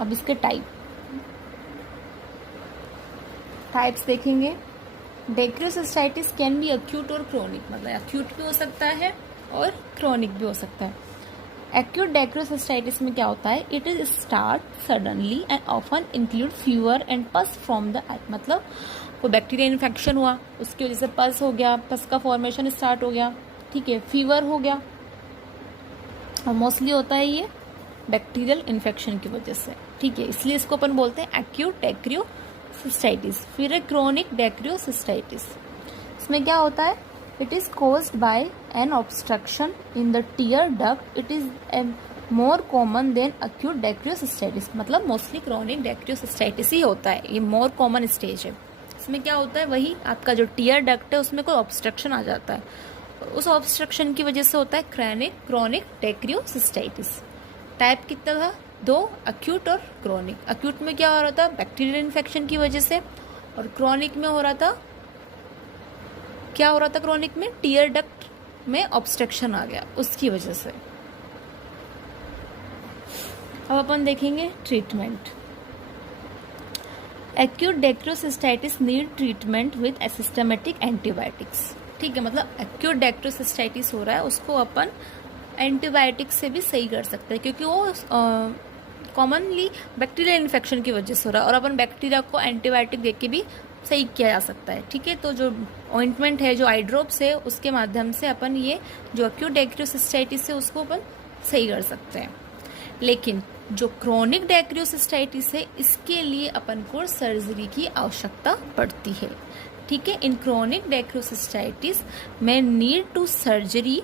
अब इसके टाइप्स देखेंगे। डेक्रियोसिस्टाइटिस कैन बी अक्यूट और क्रोनिक, मतलब अक्यूट भी हो सकता है और क्रोनिक भी हो सकता है। एक्यूट डेक्रियोसिस्टाइटिस में क्या होता है, it is start suddenly and often include fever and pus from the eye, मतलब कोई बैक्टीरिया इन्फेक्शन हुआ उसकी वजह से पस हो गया, पस का फॉर्मेशन स्टार्ट हो गया, ठीक है, फीवर हो गया, और मोस्टली होता है ये बैक्टीरियल इन्फेक्शन की वजह से, ठीक है, इसलिए इसको अपन बोलते हैं एक्यूट डेक्रियोसिस्टाइटिस। फिर है क्रोनिक डेक्रियोसिस्टाइटिस, इसमें क्या होता है, it is caused by an obstruction in the tear duct, it is more common than acute dacryocystitis, मतलब मोस्टली क्रोनिक डेक्रियोसिस्टाइटिस ही होता है, ये मोर कॉमन स्टेज है। इसमें क्या होता है, वही आपका जो टीयर डक्ट है उसमें कोई ऑब्स्ट्रक्शन आ जाता है, उस ऑब्स्ट्रक्शन की वजह से होता है क्रोनिक डेक्रियोसिस्टाइटिस। टाइप कितना था, 2, अक्यूट और क्रोनिक। अक्यूट में क्या हो रहा था, बैक्टीरियल इन्फेक्शन की वजह से, और क्रोनिक में हो रहा था, क्या हो रहा था क्रोनिक में, टीयर डक्ट में ऑब्स्ट्रक्शन आ गया उसकी वजह से। अब अपन देखेंगे treatment. Acute dacryocystitis need treatment with systematic antibiotics, ठीक है, मतलब एक्यूट डेक्रियोसिस्टाइटिस हो रहा है उसको अपन एंटीबायोटिक से भी सही कर सकते हैं, क्योंकि वो कॉमनली बैक्टीरियल इन्फेक्शन की वजह से हो रहा है, और अपन बैक्टीरिया को एंटीबायोटिक देके भी सही किया जा सकता है, ठीक है। तो जो ऑइंटमेंट है, जो आई ड्रॉप्स है, उसके माध्यम से अपन ये जो एक्यूट डेक्रियोसिस्टाइटिस है उसको अपन सही कर सकते हैं। लेकिन जो क्रोनिक डेक्रियोसिस्टाइटिस है इसके लिए अपन को सर्जरी की आवश्यकता पड़ती है, ठीक है। इन क्रोनिक डेक्रियोसिस्टाइटिस में need to surgery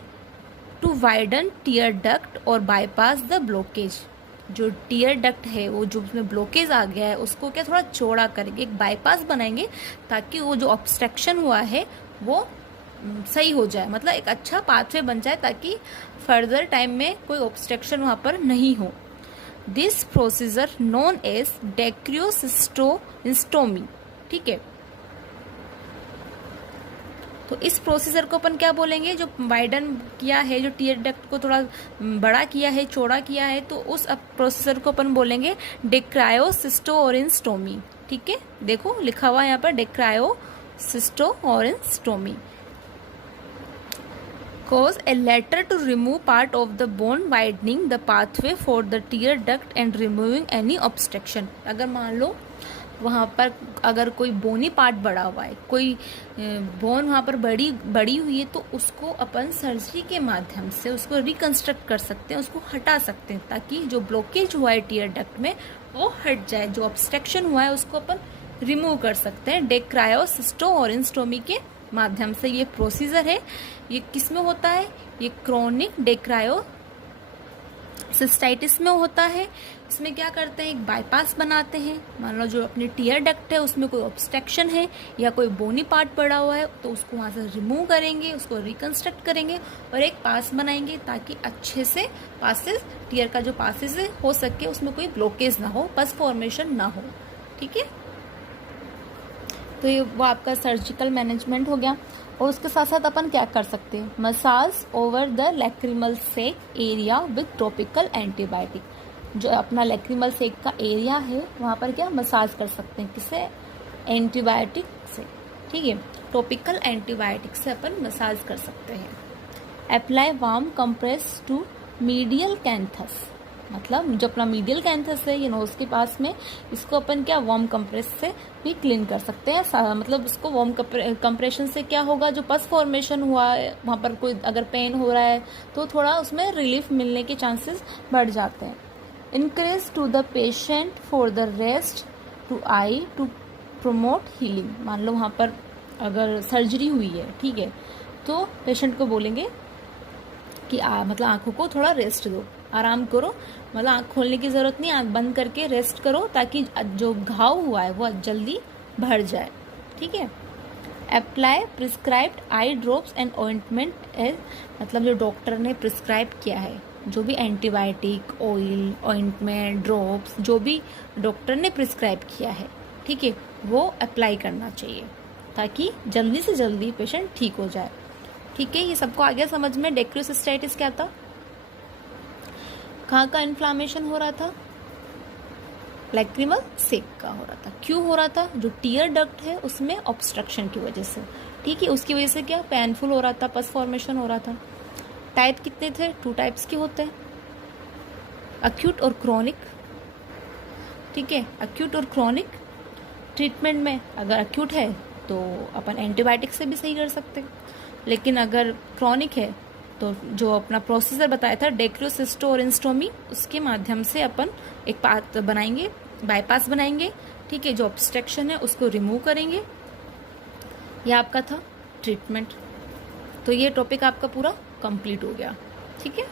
to widen tear duct और बाईपास द ब्लॉकेज। जो टीयर डक्ट है वो जो उसमें ब्लॉकेज आ गया है उसको क्या थोड़ा चौड़ा करेंगे, एक बाईपास बनाएंगे, ताकि वो जो ऑब्स्ट्रक्शन हुआ है वो सही हो जाए, मतलब एक अच्छा पाथवे बन जाए, ताकि फर्दर टाइम में कोई ऑब्स्ट्रक्शन वहाँ पर नहीं हो। दिस प्रोसीजर नोन एज डेक्रियोसिस्टोमी, ठीक है। तो इस प्रोसीजर को अपन क्या बोलेंगे, जो वाइडन किया है, जो टीयर डक्ट को थोड़ा बड़ा किया है, चौड़ा किया है, तो उस प्रोसीजर को अपन बोलेंगे डेक्रायोसिस्टोरेंस्टोमी, ठीक है। देखो लिखा हुआ है यहाँ पर डेक्रायोसिस्टोरेंस्टोमी। Cause a letter to remove part of the bone, widening the pathway for the tear duct and removing any obstruction। अगर मान लो वहाँ पर अगर कोई बोनी पार्ट बड़ा हुआ है, कोई बोन वहाँ पर बड़ी हुई है, तो उसको अपन सर्जरी के माध्यम से उसको रिकंस्ट्रक्ट कर सकते हैं, उसको हटा सकते हैं, ताकि जो ब्लॉकेज हुआ है टीयर डक्ट में वो हट जाए, जो ऑब्स्ट्रक्शन हुआ है उसको अपन रिमूव कर सकते हैं डेक्रायोसिस्टोरेंस्टोमी के माध्यम से। ये प्रोसीजर है, ये किस में होता है, ये क्रोनिक डेक्रायोसिस्टाइटिस में होता है। इसमें क्या करते हैं, एक बाईपास बनाते हैं, मान लो जो अपनी टीयर डक्ट है उसमें कोई ऑब्स्ट्रक्शन है या कोई बोनी पार्ट पड़ा हुआ है, तो उसको वहाँ से रिमूव करेंगे, उसको रिकंस्ट्रक्ट करेंगे और एक पास बनाएंगे, ताकि अच्छे से पासेस, टीयर का जो पासेस हो सके उसमें कोई ब्लॉकेज ना हो, पस फॉर्मेशन ना हो, ठीक है। तो ये वो आपका सर्जिकल मैनेजमेंट हो गया। और उसके साथ साथ अपन क्या कर सकते हैं, massage over the lacrimal sac area with topical antibiotic. जो अपना लैक्रिमल सेक का एरिया है वहाँ पर क्या मसाज कर सकते हैं, किससे, एंटीबायोटिक से, ठीक है, टॉपिकल एंटीबायोटिक से अपन मसाज कर सकते हैं। Apply warm compress to medial canthus, मतलब जो अपना मीडियल कैंथस है ये नोज के पास में, इसको अपन क्या वार्म कंप्रेस से भी क्लीन कर सकते हैं। मतलब इसको वार्म कंप्रेशन से क्या होगा, जो पस फॉर्मेशन हुआ है वहाँ पर कोई अगर पेन हो रहा है तो थोड़ा उसमें रिलीफ मिलने के चांसेस बढ़ जाते हैं। Increase to the patient for the rest to eye to promote healing. मान लो वहाँ पर अगर सर्जरी हुई है, ठीक है, तो पेशेंट को बोलेंगे कि मतलब आंखों को थोड़ा रेस्ट दो, आराम करो, मतलब आंख खोलने की ज़रूरत नहीं, आंख बंद करके रेस्ट करो, ताकि जो घाव हुआ है वो जल्दी भर जाए, ठीक है। Apply prescribed eye drops and ointment as, मतलब जो डॉक्टर ने प्रिस्क्राइब किया है, जो भी एंटीबायोटिक, ऑयल, ऑइंटमेंट, ड्रॉप्स, जो भी डॉक्टर ने प्रिस्क्राइब किया है, ठीक है, वो अप्लाई करना चाहिए, ताकि जल्दी से जल्दी पेशेंट ठीक हो जाए, ठीक है। ये सबको आ गया समझ में, डेक्रियोसिस्टाइटिस क्या था, कहाँ का इन्फ्लामेशन हो रहा था, लैक्रिमल सेक का हो रहा था। क्यों हो रहा था? जो टीयर डक्ट है उसमें ऑब्स्ट्रक्शन की वजह से, ठीक है, उसकी वजह से क्या पेनफुल हो रहा था, पस फॉर्मेशन हो रहा था। टाइप कितने थे? 2 टाइप्स के होते हैं, अक्यूट और क्रॉनिक, ठीक है, अक्यूट और क्रॉनिक। ट्रीटमेंट में अगर अक्यूट है तो अपन एंटीबायोटिक से भी सही कर सकते हैं, लेकिन अगर क्रॉनिक है तो जो अपना प्रोसीजर बताया था डेक्रोसिस्टोरेंस्टोमी, उसके माध्यम से अपन एक पाथ बनाएंगे, बाईपास बनाएंगे, ठीक है, जो ऑब्स्ट्रक्शन है उसको रिमूव करेंगे। यह आपका था ट्रीटमेंट। तो ये टॉपिक आपका पूरा कंप्लीट हो गया, ठीक है।